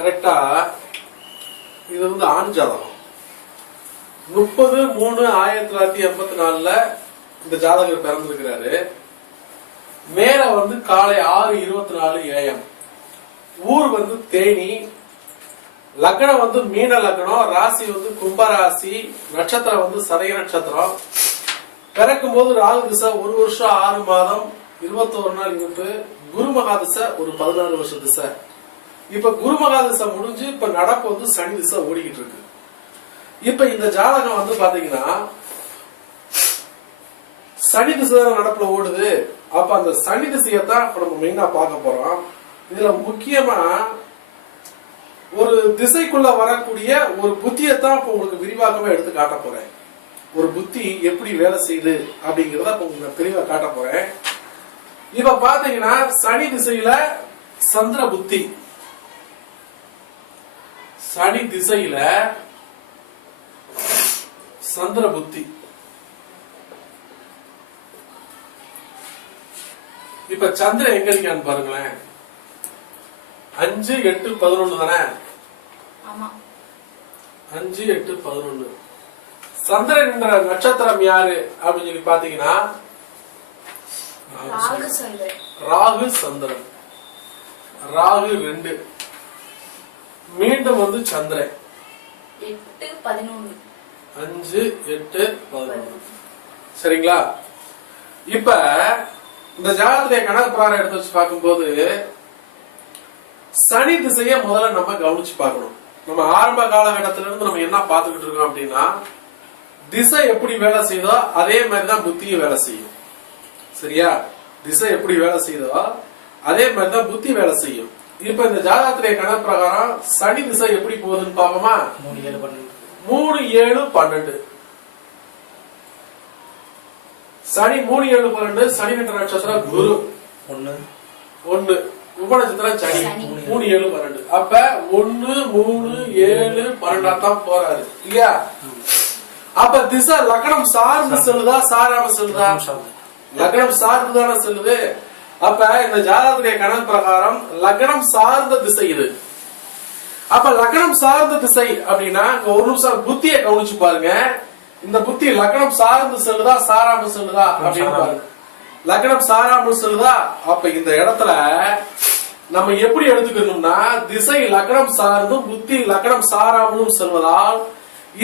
கரெக்டா இது வந்து ஆண் ஜாதகம். முப்பது மூணு ஆயிரத்தி தொள்ளாயிரத்தி எண்பத்தி நாலுல இந்த ஜாதகர் பிறந்திருக்கிறாரு. மேல வந்து காலை ஆறு இருபத்தி நாலு ஏஎம். ஊர் வந்து தேனி. லக்னம் வந்து மீன லக்னம் ராசி வந்து கும்பராசி நட்சத்திரம் வந்து சதய நட்சத்திரம். பிறக்கும் போது ராகு திசை ஒரு வருஷம் ஆறு மாதம் இருபத்தோரு நாள் இருந்து குரு மகா திசை ஒரு பதினாறு வருஷம் திசை. இப்ப குரு மகா திசை முடிஞ்சு இப்ப நடப்பு வந்து சனி திசை ஓடிக்கிட்டு இருக்கு. இப்ப இந்த ஜாதகம் வந்து பாத்தீங்கன்னா சனி திசை தான் நடப்புல ஓடுது. அப்ப அந்த சனி திசையை தான் இப்ப நம்ம மெயினா பார்க்க போறோம். இதுல முக்கியமா ஒரு திசைக்குள்ள வரக்கூடிய ஒரு புத்தியை தான் இப்ப உங்களுக்கு விரிவாக்கமா எடுத்து காட்ட போறேன். ஒரு புத்தி எப்படி வேலை செய்யுது அப்படிங்கறத இப்ப உங்களுக்கு நான் தெளிவா காட்ட போறேன். இப்ப பாத்தீங்கன்னா சனி திசையில சந்திர புத்தி. சனி திசையில சந்திர புத்தி. இப்ப சந்திரன் எங்க இருக்கான்னு பாருங்களேன். அஞ்சு எட்டு பதினொன்னு தானே? அஞ்சு எட்டு பதினொன்னு. சந்திரன் என்ற நட்சத்திரம் யாரு? அப்படின்னு சொல்லி பாத்தீங்கன்னா ராகு சந்திரன். ராகு ரெண்டு. மீண்டும் வந்து சந்திரன். எட்டு பதினொன்னு அஞ்சு எட்டு பதினொன்று. சரிங்களா? இப்ப இந்த ஜாதகத்திலே கணக்கு பிரகாரம் எடுத்து வச்சு பார்க்கும்போது சனி திசையை முதல்ல நம்ம கவனிச்சு பார்க்கணும். நம்ம ஆரம்ப காலகட்டத்தில இருந்து நம்ம என்ன பார்த்துக்கிட்டு இருக்கோம் அப்படின்னா திசை எப்படி வேலை செய்யுதோ அதே மாதிரி தான் புத்தியும் வேலை செய்யும். சரியா? திசை எப்படி வேலை செய்யுதோ அதே மாதிரி தான் புத்தி வேலை செய்யும். இப்ப இந்த ஜாதகத்திலே கணக்கு பிரகாரம் சனி திசை எப்படி போகுதுன்னு பார்ப்போமா? மூணு ஏழு பன்னெண்டு. மூணு ஏழு பன்னெண்டு. சனி மூணு ஏழு பன்னெண்டு சனி என்ற நட்சத்திரம் குரு. ஒன்று ஒண்ணு. உப நட்சத்திரம் சனி. சனி. மூணு ஏழு. பன்னெண்டு. அப்ப ஒண்ணு மூணு ஏழு பன்னெண்டா தான் போறாரு. இல்லையா? அப்ப திசை லக்னம் சார்ந்து செல்லுதா? சாராம செல்லுதா? லக்னம் சார்ந்து தானே செல்லுது. அப்ப இந்த ஜாதகத்துடைய கணக்கு பிரகாரம் லக்னம் சார்ந்த திசை இது. அப்ப லக்னம் சார்ந்த திசை அப்படின்னா ஒரு நிமிஷம் புத்தியை கவனிச்சு பாருங்க. இந்த புத்தி லக்னம் சார்ந்து செல்லுதா சாராம செல்லுதா அப்படின்னு பாருங்க. லக்னம் சாராமல் செல்லுதா? அப்ப இந்த இடத்துல நம்ம எப்படி எடுத்துக்கணும்னா திசை லக்னம் சார்ந்தும் புத்தி லக்னம் சாராமலும் செல்வதால்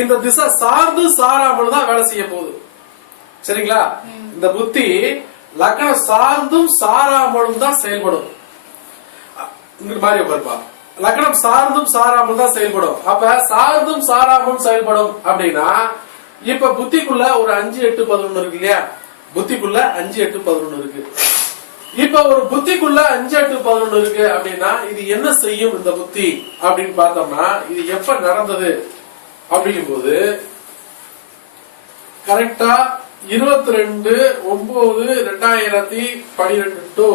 இந்த திசை சார்ந்து சாராமல் தான் வேலை செய்ய போகுது. சரிங்களா? இந்த புத்தி லக்னம் சார்ந்தும் சாராமலும் தான் செயல்படும். மாதிரி வருப்பா லக்னம் சார்ந்தும் சாராமல் தான் செயல்படும். அப்ப சார்ந்தும் சாராமல் செயல்படும் அப்படின்னா இப்ப புத்திக்குள்ள ஒரு அஞ்சு எட்டு பதினொன்னு இருக்கு இல்லையா? புத்திக்குள்ள அஞ்சு எட்டு பதினொன்னு இருக்கு. இப்ப ஒரு புத்திக்குள்ள அஞ்சு எட்டு பதினொன்னு இருக்கு அப்படின்னா இது என்ன செய்யும் இந்த புத்தி அப்படின்னு பார்த்தோம்னா இது எப்ப நடந்தது அப்படிங்கும் போது கரெக்டா இருபத்தி ரெண்டு ஒன்பது ரெண்டாயிரத்தி பனிரெண்டு டு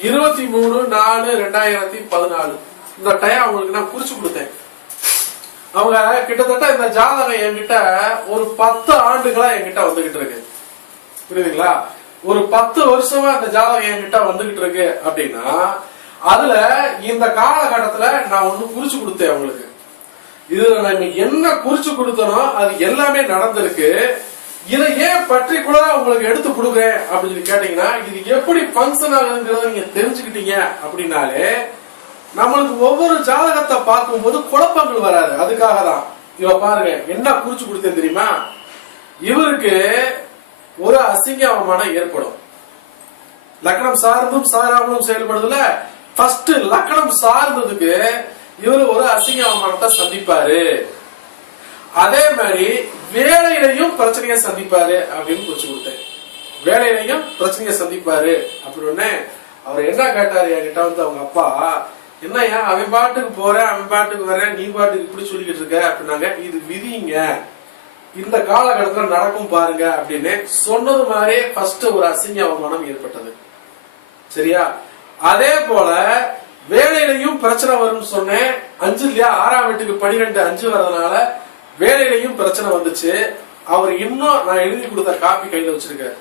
இருபத்தி மூணு நாலு ரெண்டாயிரத்தி பதினாலு. இந்த டைம் அவங்களுக்கு நான் குறிச்சு கொடுத்தேன். அவங்க கிட்டத்தட்ட இந்த ஜாதகம் என்கிட்ட ஒரு பத்து ஆண்டுகளா என்கிட்ட வந்துகிட்டு இருக்கு. புரியுதுங்களா? ஒரு பத்து வருஷமா இந்த ஜாதகம் என்கிட்ட வந்துகிட்டு இருக்கு அப்படின்னா அதுல இந்த காலகட்டத்துல நான் ஒண்ணு குறிச்சு கொடுத்தேன் அவங்களுக்கு. இதுல நான் என்ன குறிச்சு கொடுத்தனோ அது எல்லாமே நடந்திருக்கு. இதை ஏன் பர்டிகுலரா உங்களுக்கு எடுத்து கொடுக்குறேன் அப்படின்னு சொல்லி கேட்டீங்கன்னா இது எப்படி ஃபங்க்ஷன் ஆகுதுங்கிறத நீங்க தெரிஞ்சுக்கிட்டீங்க அப்படின்னாலே நம்மளுக்கு ஒவ்வொரு ஜாதகத்தை பார்க்கும்போது குழப்பங்கள் வராது. அதுக்காக தான். இவ பாருங்க என்ன குறிச்சு கொடுத்தேன் தெரியுமா? இவருக்கு ஒரு அசிங்க அவமானம் ஏற்படும். லக்னம் சார்ந்தும் சாராமலும் செயல்படுதுல ஃபர்ஸ்ட் லக்னம் சார்ந்ததுக்கு இவர் ஒரு அசிங்க அவமானத்தை சந்திப்பாரு. அதே மாதிரி வேலையிலையும் பிரச்சனையை சந்திப்பாரு அப்படின்னு குறிச்சு கொடுத்தேன். வேலையிலையும் பிரச்சனைய சந்திப்பாரு. அப்படின்னு அவர் என்ன கேட்டாரு என்கிட்ட வந்து அவங்க அப்பா என்னய்யா அவன் பாட்டுக்கு போறேன் அவன் பாட்டுக்கு வரேன் நீ பாட்டுக்கு இப்படி சொல்லிக்கிட்டு இருக்க? அப்படின்னாங்க. இது விதிங்க. இந்த காலகட்டத்தில் நடக்கும் பாருங்க. அப்படின்னு சொன்னது மாதிரியே ஃபர்ஸ்ட் ஒரு அசிங்க அவமானம் ஏற்பட்டது. சரியா? அதே போல வேலையிலையும் பிரச்சனை வரும்னு சொன்னேன். அஞ்சு இல்லையா? ஆறாம் வீட்டுக்கு பனிரெண்டு அஞ்சு வரதுனால வேலையிலையும் பிரச்சனை வந்துச்சு. அவர் இன்னும் நான் எழுதி கொடுத்த காப்பி கையில வச்சிருக்காரு.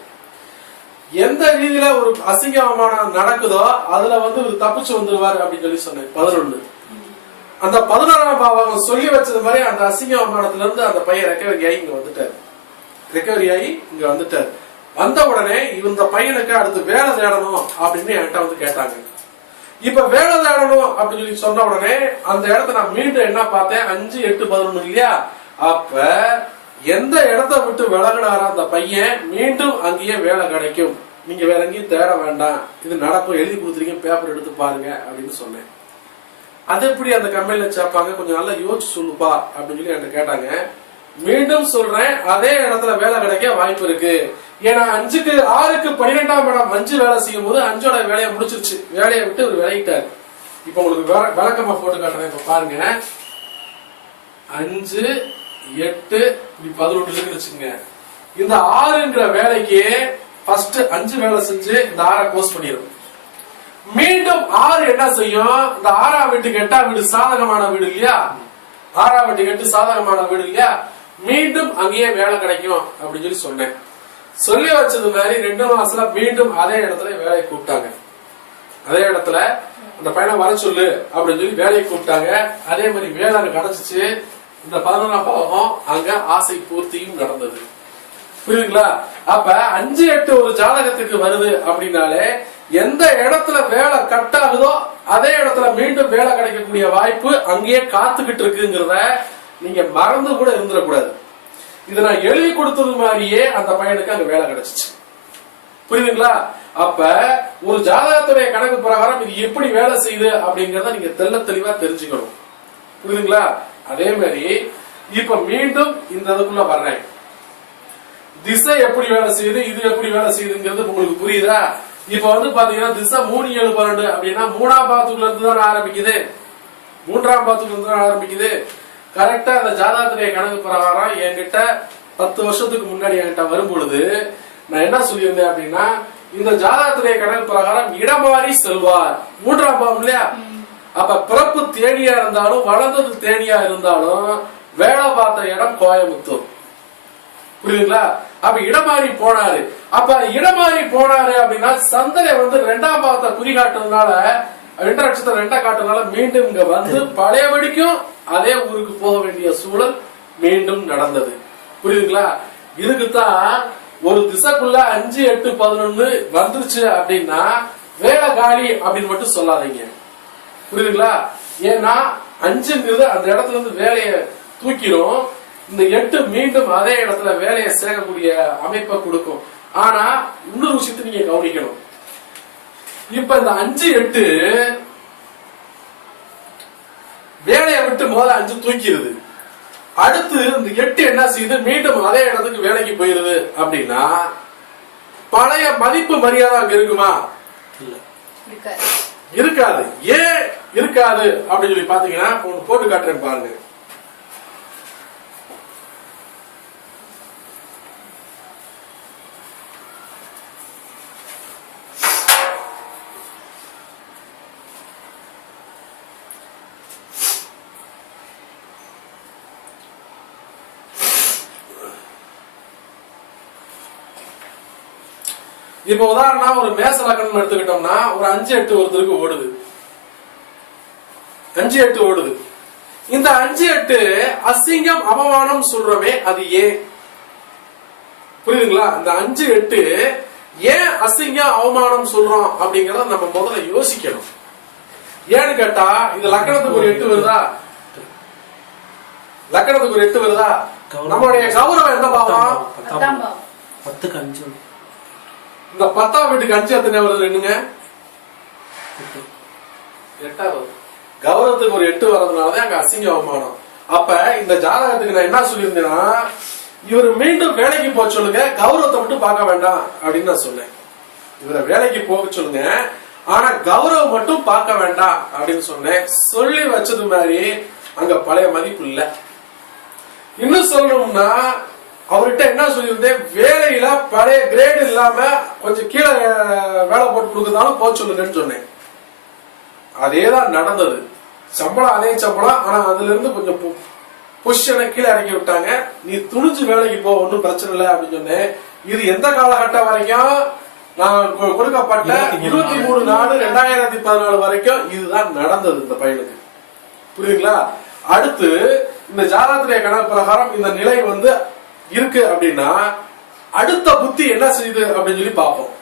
எந்த ரீதியில ஒரு அசிங்க அவமானம் நடக்குதோ அதுல வந்து இவர் தப்பிச்சு வந்துருவாரு அப்படின்னு சொல்லி சொன்னேன். பதினொன்னு. அந்த பதினோராம் பாவகம் சொல்லி வச்சது மாதிரி அந்த அசிங்க அவமானத்துல இருந்து அந்த பையன் ரெக்கவரி ஆகி இங்க வந்துட்டாரு. ரெக்கவரி ஆகி இங்க வந்துட்டாரு. வந்த உடனே இந்த பையனுக்கு அடுத்து வேலை தேடணும் அப்படின்னு என்கிட்ட வந்து கேட்டாங்க. இப்ப வேலை தேடணும் அப்படின்னு சொல்லி சொன்ன உடனே அந்த இடத்த நான் மீண்டும் என்ன பார்த்தேன்? அஞ்சு எட்டு பதினொன்று இல்லையா? அப்ப எந்த இடத்த விட்டு விலகினாரோ அந்த பையன் மீண்டும் அங்கேயே வேலை கிடைக்கும். நீங்க வேற எங்கேயும் தேட வேண்டாம். இது நடக்கும். எழுதி கொடுத்துருக்கீங்க பேப்பர் எடுத்து பாருங்க அப்படின்னு சொன்னேன். அது எப்படி அந்த கம்பெனில சேர்ப்பாங்க? கொஞ்சம் நல்லா யோசிச்சு சொல்லுப்பா அப்படின்னு சொல்லி என்கிட்ட கேட்டாங்க. மீண்டும் சொல்றேன் அதே இடத்துல வேலை கிடைக்க வாய்ப்பு இருக்கு. ஏன்னா அஞ்சுக்கு ஆறுக்கு பன்னிரெண்டாம் இடம் அஞ்சு வேலை செய்யும் போது அஞ்சோட வேலையை முடிச்சிருச்சு. வேலையை விட்டு ஒரு விலகிட்டாரு. இப்ப உங்களுக்கு விளக்கமா போட்டு காட்டுறேன். இப்ப பாருங்க. அஞ்சு எட்டு இப்படி பதினொன்று இருக்குன்னு வச்சுக்கோங்க. இந்த ஆறுங்கிற வேலைக்கு ஃபர்ஸ்ட் அஞ்சு வேலை செஞ்சு இந்த ஆறை க்ளோஸ் பண்ணிடும் மீண்டும் ஆறு என்ன செய்யும்? இந்த ஆறாம் வீட்டுக்கு எட்டாம் வீடு சாதகமான வீடு இல்லையா? ஆறாம் வீட்டுக்கு எட்டு சாதகமான வீடு இல்லையா? மீண்டும் அங்கேயே வேலை கிடைக்கும் அப்படின்னு சொல்லி சொன்னேன். சொல்லி வச்சது மாதிரி ரெண்டு மாசத்துல மீண்டும் அதே இடத்துல வேலையை கூப்பிட்டாங்க. அதே இடத்துல அந்த பையனை வர சொல்லு அப்படின்னு சொல்லி வேலையை கூப்பிட்டாங்க. அதே மாதிரி வேலை அங்க கிடைச்சிச்சு. இந்த பதினொன்றாம் பாவம் அங்க ஆசை பூர்த்தியும் நடந்தது. புரியுதுங்களா? அப்ப அஞ்சு எட்டு ஒரு ஜாதகத்துக்கு வருது அப்படின்னாலே எந்த இடத்துல வேலை கட் ஆகுதோ அதே இடத்துல மீண்டும் வேலை கிடைக்கக்கூடிய வாய்ப்பு அங்கேயே காத்துக்கிட்டு இருக்குங்கிறத நீங்க மறந்து கூட இருந்துடக்கூடாது. இதை நான் எழுதி கொடுத்தது மாதிரியே அந்த பையனுக்கு அங்க வேலை கிடைச்சிச்சு. புரியுதுங்களா? அப்ப ஒரு ஜாதகத்துடைய கணக்கு பிரகாரம் இது எப்படி வேலை செய்யுது அப்படிங்கறத நீங்க தெள்ள தெளிவா தெரிஞ்சுக்கணும். புரியுதுங்களா? அதே மாதிரி இப்ப மீண்டும் இந்த இதுக்குள்ள வர்றேன். திசை எப்படி வேலை செய்யுது இது எப்படி வேலை செய்யுதுங்கிறது உங்களுக்கு புரியுதா? இப்ப வந்து பாத்தீங்கன்னா திசை மூணு ஏழு பன்னெண்டு அப்படின்னா மூணாம் பாத்துக்குள்ள இருந்து தான் ஆரம்பிக்குது? மூன்றாம் பாத்துக்குள்ள இருந்து தான் ஆரம்பிக்குது? கரெக்டா அந்த ஜாதகத்துடைய கணக்கு பிரகாரம் என்கிட்ட பத்து வருஷத்துக்கு முன்னாடி என்கிட்ட வரும்பொழுது நான் என்ன சொல்லியிருந்தேன் அப்படின்னா இந்த ஜாதகத்துடைய கணக்கு பிரகாரம் இடமாறி செல்வார். மூன்றாம் பாவம் இல்லையா? அப்ப பிறப்பு தேனியா இருந்தாலும் வளர்ந்தது தேனியா இருந்தாலும் வேலை பார்த்த இடம் கோயம்புத்தூர். புரியுதுங்களா? அப்ப இடமாறி போனாரு. அப்ப இடமாறி போனாரு அப்படின்னா சந்தனை வந்து ரெண்டாம் பாவத்தை குறிகாட்டுறதுனால ரெண்டு லட்சத்தை ரெண்டா காட்டுறதுனால மீண்டும் இங்க வந்து பழையபடிக்கும் அதே ஊருக்கு போக வேண்டிய சூழல் மீண்டும் நடந்தது. புரியுதுங்களா? இதுக்குத்தான் ஒரு திசைக்குள்ள அஞ்சு எட்டு பதினொன்னு வந்துருச்சு அப்படின்னா வேலை காலி அப்படின்னு மட்டும் சொல்லாதீங்க. புரியுதுங்களா? ஏன்னா அஞ்சுங்கிறது அந்த இடத்துல இருந்து வேலையை தூக்கிடும் இந்த எட்டு மீண்டும் அதே இடத்துல வேலையை சேர்க்கக்கூடிய அமைப்பை கொடுக்கும். ஆனா இன்னொரு விஷயத்தை நீங்க கவனிக்கணும். இப்ப இந்த அஞ்சு எட்டு வேலையை விட்டு முதல்ல அஞ்சு தூக்கிடுது. அடுத்து இந்த எட்டு என்ன செய்யுது மீண்டும் அதே இடத்துக்கு வேலைக்கு போயிருது அப்படின்னா பழைய மதிப்பு மரியாதை அங்க இருக்குமா? இல்ல. இருக்காது. இருக்காது. ஏன் இருக்காது? அப்படின்னு சொல்லி பாத்தீங்கன்னா போட்டு காட்டுறேன் பாருங்க. இப்ப உதாரணம் ஒரு மேச லக்கணம் எடுத்துக்கிட்டோம்னா ஒரு அஞ்சு எட்டு ஒருத்தருக்கு ஓடுது. அஞ்சு எட்டு ஓடுது. இந்த அஞ்சு எட்டு அசிங்கம் அவமானம் சொல்றோமே அது ஏன்? புரியுதுங்களா? இந்த அஞ்சு எட்டு ஏன் அசிங்கம் அவமானம் சொல்றோம் அப்படிங்கறத நம்ம முதல்ல யோசிக்கணும். ஏன்னு கேட்டா இது லக்கணத்துக்கு ஒரு எட்டு வருதா? லக்கணத்துக்கு ஒரு எட்டு வருதா? நம்மளுடைய கௌரவம் பத்தாம் பாவம். பத்துக்கு அஞ்சு. இந்த பத்தாம் வீட்டுக்கு அஞ்சு எத்தனை வருது என்னங்க எட்டு. எட்டாவது. கௌரவத்துக்கு ஒரு எட்டு வர்றதுனாலதான் அங்க அசிங்க அவமானம். அப்ப இந்த ஜாதகத்துக்கு நான் என்ன சொல்லியிருந்தேன்னா இவர் மீண்டும் வேலைக்கு போக சொல்லுங்க கௌரவத்தை மட்டும் பார்க்க வேண்டாம் அப்படின்னு நான் சொன்னேன். இவரை வேலைக்கு போக சொல்லுங்க ஆனா கௌரவம் மட்டும் பார்க்க வேண்டாம் அப்படின்னு சொன்னேன். சொல்லி வச்சது மாதிரி அங்க பழைய மதிப்பு இல்ல. இன்னும் சொல்லணும்னா அவர்கிட்ட என்ன சொல்லியிருந்தேன்? வேலையில பழைய கிரேடு இல்லாம கொஞ்சம் கீழே வேலை போட்டு கொடுக்கறதாலும் போக சொல்லுங்கன்னு சொன்னேன். அதேதான் நடந்தது. சம்பளம் அதே சம்பளம் ஆனா அதுல இருந்து கொஞ்சம் பொசிஷனை கீழே இறக்கி விட்டாங்க. நீ துணிஞ்சு வேலைக்கு போ ஒன்றும் பிரச்சனை இல்லை அப்படின்னு சொன்னேன். இது எந்த காலகட்டம் வரைக்கும் நான் கொடுக்கப்பட்ட இருபத்தி மூணு நாலு ரெண்டாயிரத்தி பதினாலு வரைக்கும் இதுதான் நடந்தது இந்த பையனுக்கு புரியுதுங்களா? அடுத்து இந்த ஜாதகத்திரிய கணக்கு பிரகாரம் இந்த நிலை வந்து இருக்கு அப்படின்னா அடுத்த புத்தி என்ன செய்யுது அப்படின்னு சொல்லி பார்ப்போம்.